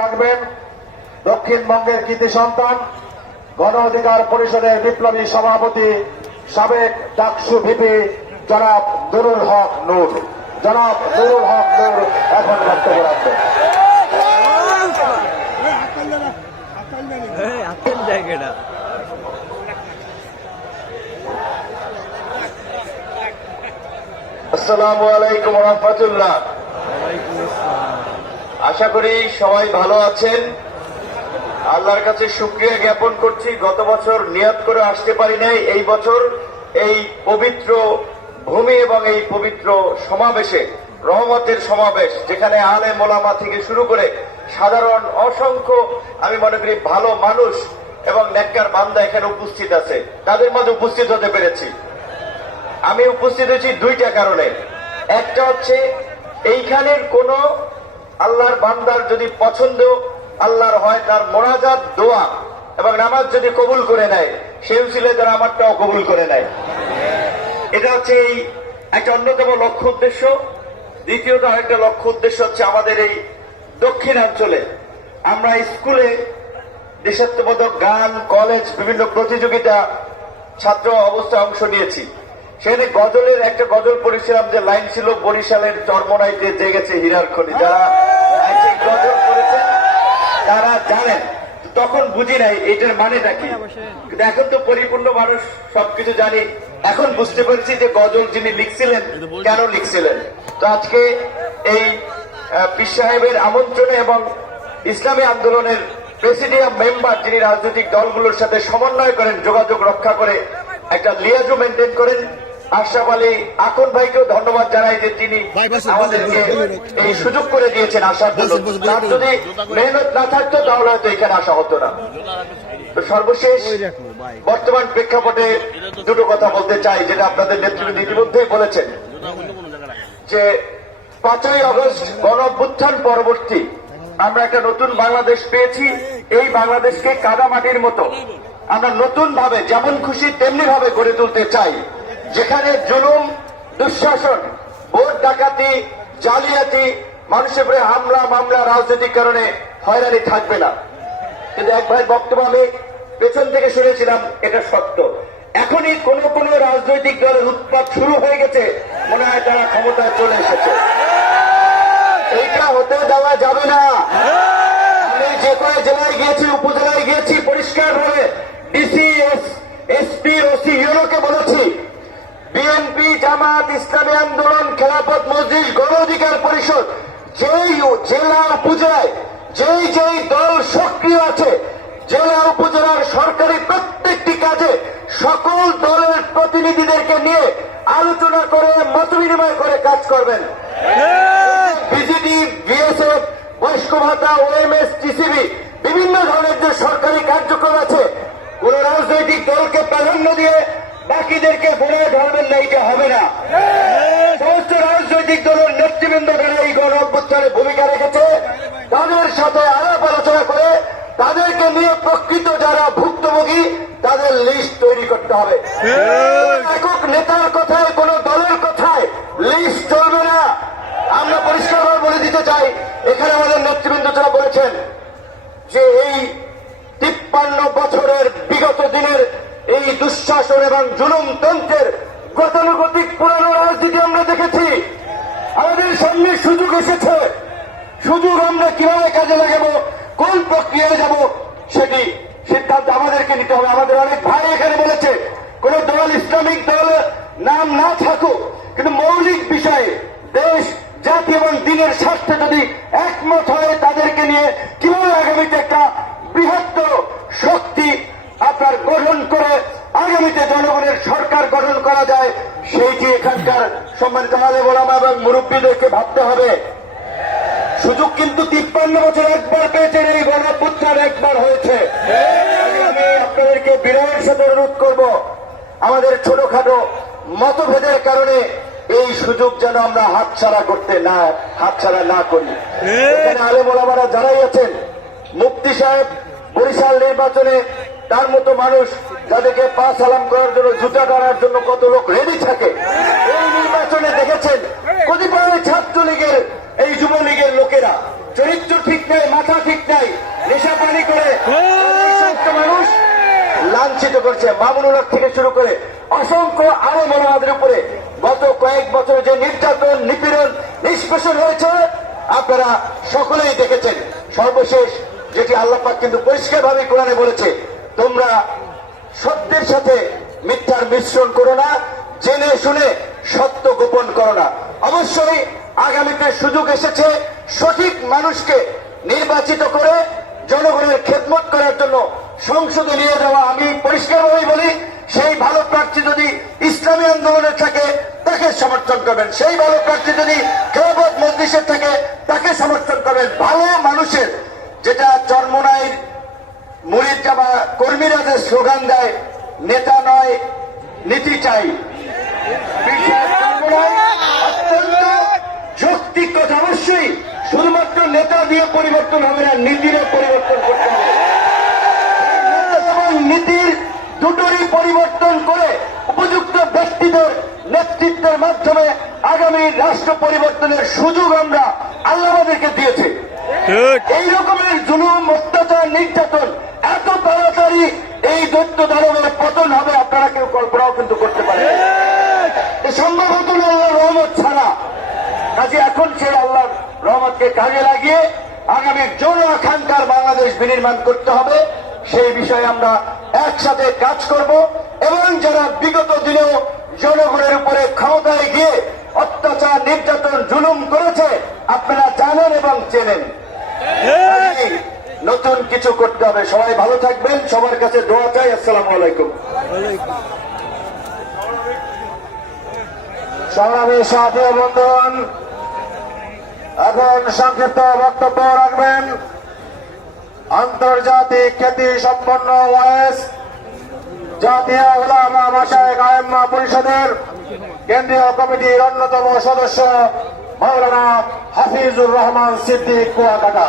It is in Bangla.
রাখবেন দক্ষিণবঙ্গের কৃতি সন্তান গণ অধিকার পরিষদের বিপ্লবী সভাপতি সাবেক ডাকসু ভিপি জনাব দুরুল হক নূর জনাব দুরুল হক নূর এখন বক্তব্য রাখবেন আসসালামু আলাইকুম রহমতুল্লাহ আশা করি সবাই ভালো আছেন আল্লাহর কাছে সুক্রিয়া জ্ঞাপন করছি গত বছর নিয়াত করে আসতে পারি নাই এই বছর এই পবিত্র ভূমি এবং এই পবিত্র সমাবেশে রহমতের সমাবেশ যেখানে আলে মোলামা থেকে শুরু করে সাধারণ অসংখ্য আমি মনে করি ভালো মানুষ এবং নেককার বান্দা এখানে উপস্থিত আছে তাদের মধ্যে উপস্থিত হতে পেরেছি আমি উপস্থিত হয়েছি দুইটা কারণে একটা হচ্ছে এইখানের কোনো আল্লাহর বান্দার যদি পছন্দ আল্লাহর হয় তার মোনাজাত দোয়া এবং নামাজ যদি কবুল করে নেয় সেও ছিল তারা আমারটাও কবুল করে নেয় এটা হচ্ছে এই একটা অন্যতম লক্ষ্য উদ্দেশ্য দ্বিতীয়ত আরেকটা লক্ষ্য উদ্দেশ্য হচ্ছে আমাদের এই দক্ষিণাঞ্চলে আমরা স্কুলে দেশাত্মবোধক গান কলেজ বিভিন্ন প্রতিযোগিতা ছাত্র অবস্থায় অংশ নিয়েছি সেখানে গজলের একটা গজল পড়েছিলাম যে লাইন ছিল বরিশালের চরমনায় জেগেছে হীরার খনি যারা গজল করেছেন তারা জানেন তখন বুঝি নাই এটার মানে নাকি কিন্তু এখন তো পরিপূর্ণ মানুষ সবকিছু জানি এখন বুঝতে পেরেছি যে গজল যিনি লিখছিলেন কেন লিখছিলেন তো আজকে এই পীর সাহেবের আমন্ত্রণে এবং ইসলামী আন্দোলনের প্রেসিডিয়াম মেম্বার যিনি রাজনৈতিক দলগুলোর সাথে সমন্বয় করেন যোগাযোগ রক্ষা করে একটা লিয়াজু মেনটেন করেন আশরাফ আলী আকন ভাইকেও ধন্যবাদ জানাই যে তিনি আমাদেরকে এই সুযোগ করে দিয়েছেন আসার জন্য তার যদি মেহনত না থাকতো তাহলে হয়তো এখানে আসা হতো না সর্বশেষ বর্তমান প্রেক্ষাপটে দুটো কথা বলতে চাই যেটা আপনাদের নেতৃত্ব ইতিমধ্যেই বলেছেন যে পাঁচই আগস্ট গণ অভ্যুত্থান পরবর্তী আমরা একটা নতুন বাংলাদেশ পেয়েছি এই বাংলাদেশকে কাদামাটির মতো আমরা নতুন ভাবে যেমন খুশি তেমনি ভাবে গড়ে তুলতে চাই যেখানে জুলুম দুঃশাসন ভোট ডাকাতি জালিয়াতি মানুষের উপরে হামলা মামলা রাজনৈতিক কারণে হয়রানি থাকবে না কিন্তু এক ভাই বক্তব্য আমি পেছন থেকে শুনেছিলাম এটা সত্য এখনই কোন কোন রাজনৈতিক দলের উৎপাত শুরু হয়ে গেছে মনে হয় তারা ক্ষমতায় চলে এসেছে এইটা হতে দেওয়া যাবে না আমি যে কোনো জেলায় গিয়েছি উপজেলায় গিয়েছি পরিষ্কার ভাবে ডিসি এসপি ওসি ইউরোকে বলেছি বিএনপি জামাত ইসলামী আন্দোলন খেলাপথ মসজিদ গণ অধিকার পরিষদ যেই জেলা উপজেলায় যেই যেই দল সক্রিয় আছে জেলা উপজেলার সরকারি প্রত্যেকটি কাজে সকল দলের প্রতিনিধিদেরকে নিয়ে আলোচনা করে মত বিনিময় করে কাজ করবেন বিজেপি বিএসএফ বয়স্ক ভাতা ওএমএস টিসিবি বিভিন্ন ধরনের যে সরকারি কার্যক্রম আছে কোন রাজনৈতিক দলকে প্রাধান্য দিয়ে বাকিদেরকে গোড়ায় ধরবেন না এটা হবে না সমস্ত রাজনৈতিক দলের নেতৃবৃন্দ যারা এই গণ অভ্যুত্থানে ভূমিকা রেখেছে তাদের সাথে আলাপ আলোচনা করে তাদেরকে নিয়ে প্রকৃত যারা ভুক্তভোগী তাদের লিস্ট তৈরি করতে হবে একক নেতার কথায় কোন দলের কথায় লিস্ট চলবে দুঃশাসন এবং জুলুমতন্ত্রের গতানুগতিক পুরানো রাজনীতি আমরা দেখেছি আমাদের সামনে সুযোগ এসেছে সুযোগ আমরা কিভাবে কাজে লাগাবো কোন প্রক্রিয়ায় যাব সেটি সিদ্ধান্ত আমাদেরকে নিতে হবে আমাদের অনেক ভাই এখানে বলেছে কোন দল ইসলামিক দল নাম না থাকুক কিন্তু মৌলিক বিষয়ে দেশ জাতি এবং দিনের স্বার্থে যদি একমত হয় তাদেরকে নিয়ে কিভাবে আগামীতে একটা বৃহত্তর শক্তি আপনার গঠন করে আগামীতে জনগণের সরকার গঠন করা যায় সেইটি এখানকার সম্মানিত আলে বলামা এবং মুরব্বীদেরকে ভাবতে হবে সুযোগ কিন্তু তিপ্পান্ন বছর একবার পেয়েছেন এই গণপুত্রার একবার হয়েছে আমি আপনাদেরকে বিনয়ের সাথে অনুরোধ করব আমাদের ছোটখাটো মতভেদের কারণে এই সুযোগ যেন আমরা হাতছাড়া করতে না হাতছাড়া না করি এখানে আলে বলামারা যারাই আছেন মুফতি সাহেব বরিশাল নির্বাচনে তার মতো মানুষ যাদেরকে পা সালাম করার জন্য জুতা টানার জন্য কত লোক রেডি থাকে এই নির্বাচনে দেখেছেন কতিপয় ছাত্রলীগের এই যুবলীগের লোকেরা চরিত্র ঠিক নাই মাথা ঠিক নাই নেশা পানি করে মানুষ লাঞ্ছিত করছে মামুনুল হক থেকে শুরু করে অসংখ্য আরো মনোবাদের উপরে গত কয়েক বছর যে নির্যাতন নিপীড়ন নিষ্পেষণ হয়েছে আপনারা সকলেই দেখেছেন সর্বশেষ যেটি আল্লাপাক কিন্তু পরিষ্কারভাবে কোরআনে বলেছে তোমরা সত্যের সাথে মিথ্যার মিশ্রণ করো না জেনে শুনে সত্য গোপন করো না অবশ্যই আগামীতে সুযোগ এসেছে সঠিক মানুষকে নির্বাচিত করে জনগণের খেদমত করার জন্য সংসদে নিয়ে যাওয়া আমি পরিষ্কারভাবেই বলি সেই ভালো প্রার্থী যদি ইসলামী আন্দোলনের থাকে তাকে সমর্থন করবেন সেই ভালো প্রার্থী যদি খেলাপথ মন্দিরের থাকে তাকে সমর্থন করবেন ভালো মানুষের যেটা জন্ম নাই মুড়ির জামা কর্মীরা যে স্লোগান দেয় নেতা নয় নীতি চাই যৌক্তিক কথা অবশ্যই শুধুমাত্র নেতা দিয়ে পরিবর্তন হবে না নীতিরও পরিবর্তন করতে হবে এবং নীতির দুটোরই পরিবর্তন করে উপযুক্ত ব্যক্তিদের নেতৃত্বের মাধ্যমে আগামী রাষ্ট্র পরিবর্তনের সুযোগ আমরা আল্লাহ আমাদেরকে দিয়েছে এই রকমের জুলুম অত্যাচার নির্যাতন পারি এই দৈত্য ধারণের পতন হবে আপনারা কেউ কল্পনাও কিন্তু করতে পারে সম্ভবত আল্লাহ রহমত ছাড়া কাজে এখন সেই আল্লাহ রহমতকে কাজে লাগিয়ে আগামী জন আকাঙ্ক্ষার বাংলাদেশ বিনির্মাণ করতে হবে সেই বিষয়ে আমরা একসাথে কাজ করব এবং যারা বিগত দিনে জনগণের উপরে ক্ষমতায় গিয়ে অত্যাচার নির্যাতন জুলুম করেছে আপনারা জানেন এবং চেনেন নতুন কিছু করতে হবে সবাই ভালো থাকবেন সবার কাছে দোয়া চাই আসসালাম আলাইকুম বন্ধন এখন সংক্ষিপ্ত বক্তব্য রাখবেন আন্তর্জাতিক খ্যাতি সম্পন্ন জাতীয় গায়ম্মা পরিষদের কেন্দ্রীয় কমিটির অন্যতম সদস্য মৌলানা হাফিজুর রহমান সিদ্দিক কুয়াকাটা